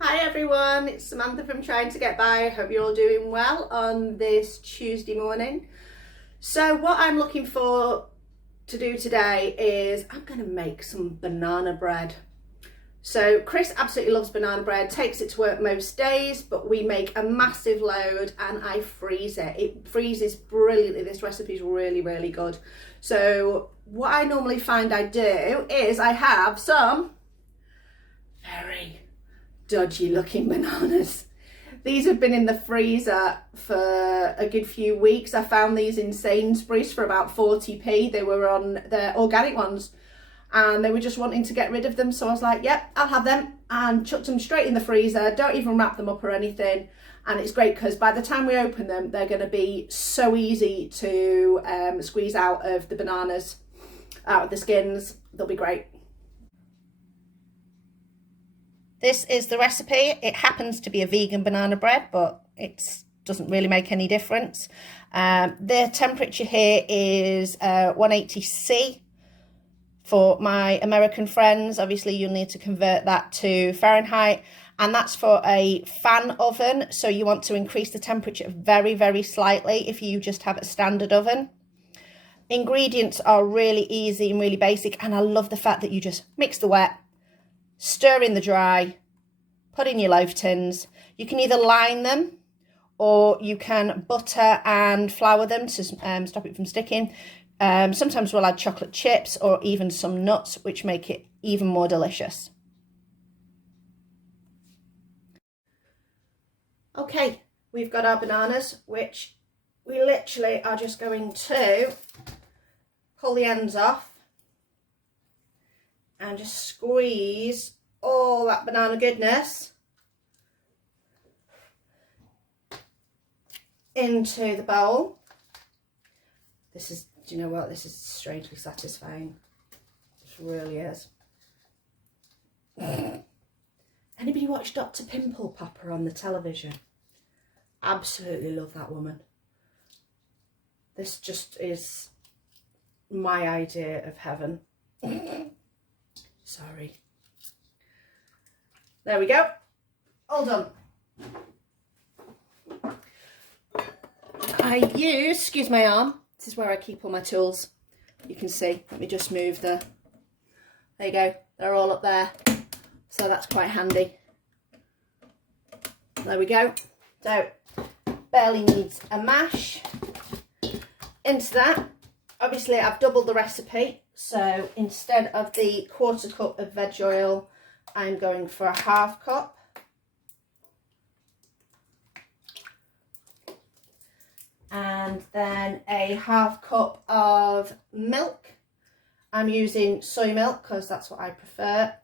Hi everyone, it's Samantha from Trying to Get By. I hope you're all doing well on this Tuesday morning. So what I'm looking for to do today is I'm going to make some banana bread. So Chris absolutely loves banana bread, takes it to work most days, but we make a massive load and I freeze it. It freezes brilliantly. This recipe is really, really good. So what I normally find I do is I have some very dodgy looking bananas. These have been in the freezer for a good few weeks. I found these in Sainsbury's for about 40p. They were on the organic ones and they were just wanting to get rid of them. So I was like, yep, I'll have them, and chucked them straight in the freezer. Don't even wrap them up or anything. And it's great because by the time we open them, they're going to be so easy to squeeze out of the bananas, out of the skins. They'll be great. This is the recipe. It happens to be a vegan banana bread, but it doesn't really make any difference. The temperature here is 180°C for my American friends. Obviously, you'll need to convert that to Fahrenheit, and that's for a fan oven. So you want to increase the temperature very, very slightly if you just have a standard oven. Ingredients are really easy and really basic, and I love the fact that you just mix the wet, stir in the dry, put in your loaf tins. You can either line them or you can butter and flour them to stop it from sticking. Sometimes we'll add chocolate chips or even some nuts, which make it even more delicious. Okay, we've got our bananas, which we literally are just going to pull the ends off and just squeeze all that banana goodness into the bowl. This is, do you know what? This is strangely satisfying. It really is. Anybody watch Dr. Pimple Popper on the television? Absolutely love that woman. This just is my idea of heaven. Sorry. There we go. All done. I use, excuse my arm, this is where I keep all my tools. You can see, let me just move there you go, they're all up there. So that's quite handy. There we go. So, barely needs a mash. Into that, obviously I've doubled the recipe. So instead of the 1/4 cup of veg oil, I'm going for a 1/2 cup. And then a 1/2 cup of milk. I'm using soy milk because that's what I prefer.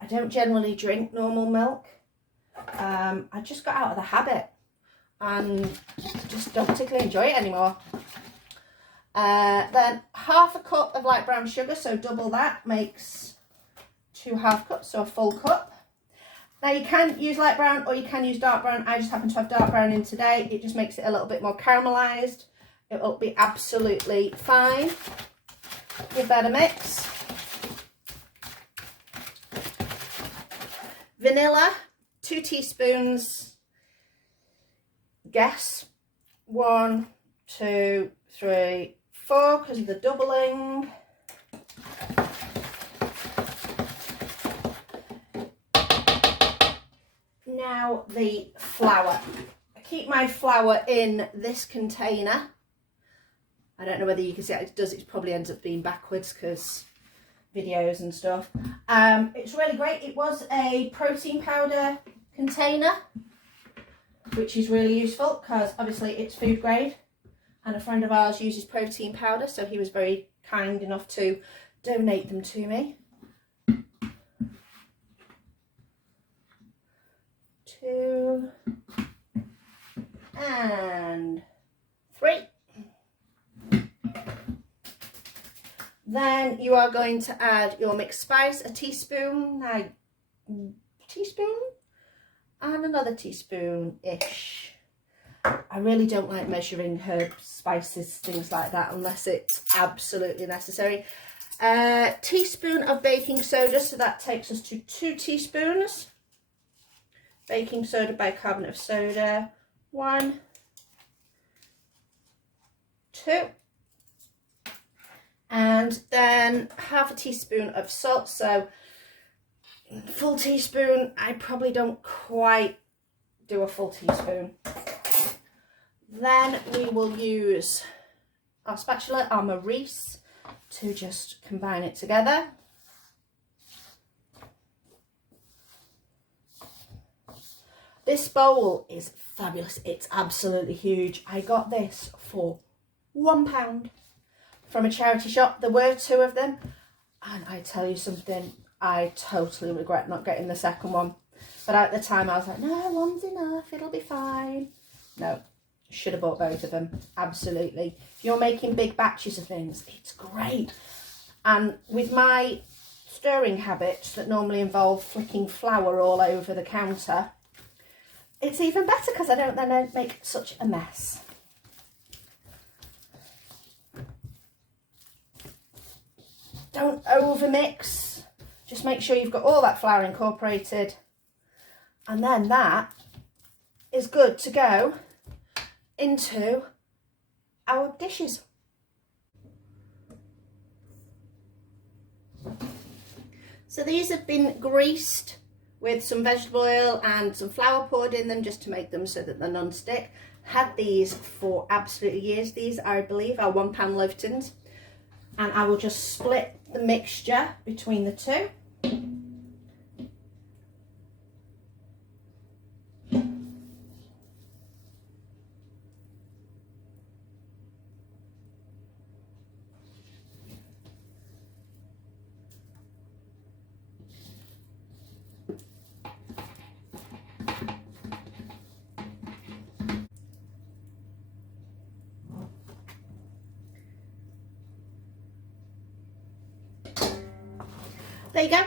I don't generally drink normal milk. I just got out of the habit and just don't particularly enjoy it anymore. Then 1/2 cup of light brown sugar, so double that makes 2 1/2 cups, so a full cup. Now you can use light brown or you can use dark brown. I just happen to have dark brown in today. It just makes it a little bit more caramelised. It will be absolutely fine. Give that a mix. Vanilla, 2 teaspoons. Guess 1, 2, 3, 4 because of the doubling. Now the flour. I keep my flour in this container. I don't know whether you can see it does. It probably ends up being backwards because videos and stuff. It's really great. It was a protein powder container, which is really useful because obviously it's food grade. And a friend of ours uses protein powder, so he was very kind enough to donate them to me. 2 and 3. Then you are going to add your mixed spice, a teaspoon, and another teaspoon-ish. I really don't like measuring herbs, spices, things like that, unless it's absolutely necessary. A teaspoon of baking soda, so that takes us to 2 teaspoons. Baking soda, bicarbonate of soda, 1, 2. And then half a teaspoon of salt, so full teaspoon, I probably don't quite do a full teaspoon. Then we will use our spatula, our Maurice, to just combine it together. This bowl is fabulous. It's absolutely huge. I got this for £1 from a charity shop. There were 2 of them, and I tell you something, I totally regret not getting the second one. But at the time I was like, no, one's enough, it'll be fine. No, should have bought both of them, absolutely. If you're making big batches of things, it's great. And with my stirring habits that normally involve flicking flour all over the counter, it's even better because I don't then make such a mess. Don't over mix, just make sure you've got all that flour incorporated, and then that is good to go into our dishes. So these have been greased with some vegetable oil and some flour poured in them just to make them so that they're non-stick. Had these for absolutely years. These, I believe, are £1 loaf tins. And I will just split the mixture between the 2. There you go.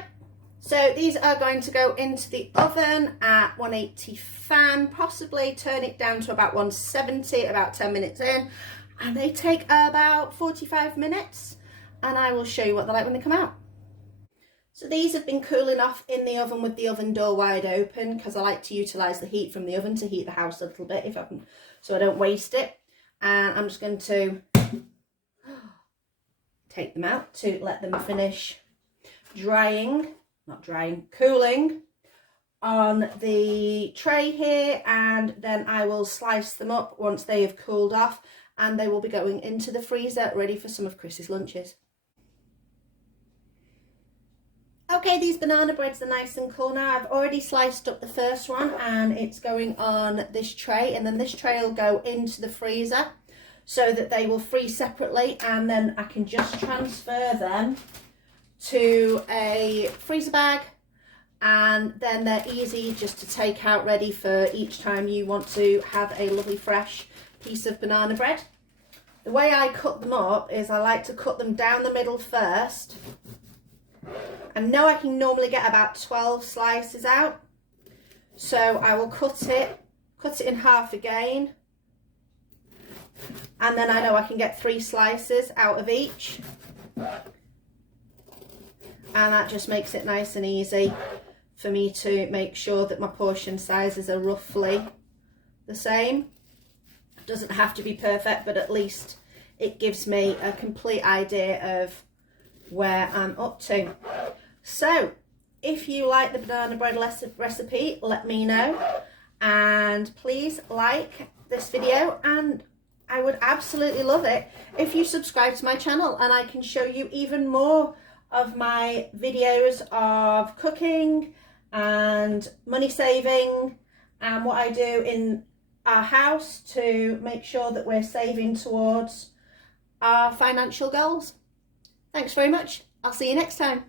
So these are going to go into the oven at 180 fan, possibly turn it down to about 170 about 10 minutes in, and they take about 45 minutes, and I will show you what they're like when they come out. So these have been cooling off in the oven with the oven door wide open, because I like to utilise the heat from the oven to heat the house a little bit so I don't waste it. And I'm just going to take them out to let them finish cooling on the tray here, and then I will slice them up once they have cooled off, and they will be going into the freezer ready for some of Chris's lunches. Okay, these banana breads are nice and cool now. I've already sliced up the first one and it's going on this tray, and then this tray will go into the freezer so that they will freeze separately, and then I can just transfer them to a freezer bag, and then they're easy just to take out, ready for each time you want to have a lovely fresh piece of banana bread. The way I cut them up is I like to cut them down the middle first. I know I can normally get about 12 slices out, so I will cut it in half again, and then I know I can get 3 slices out of each. And that just makes it nice and easy for me to make sure that my portion sizes are roughly the same. It doesn't have to be perfect, but at least it gives me a complete idea of where I'm up to. So if you like the banana bread recipe, let me know, and please like this video, and I would absolutely love it if you subscribe to my channel, and I can show you even more of my videos of cooking and money saving and what I do in our house to make sure that we're saving towards our financial goals. Thanks very much. I'll see you next time.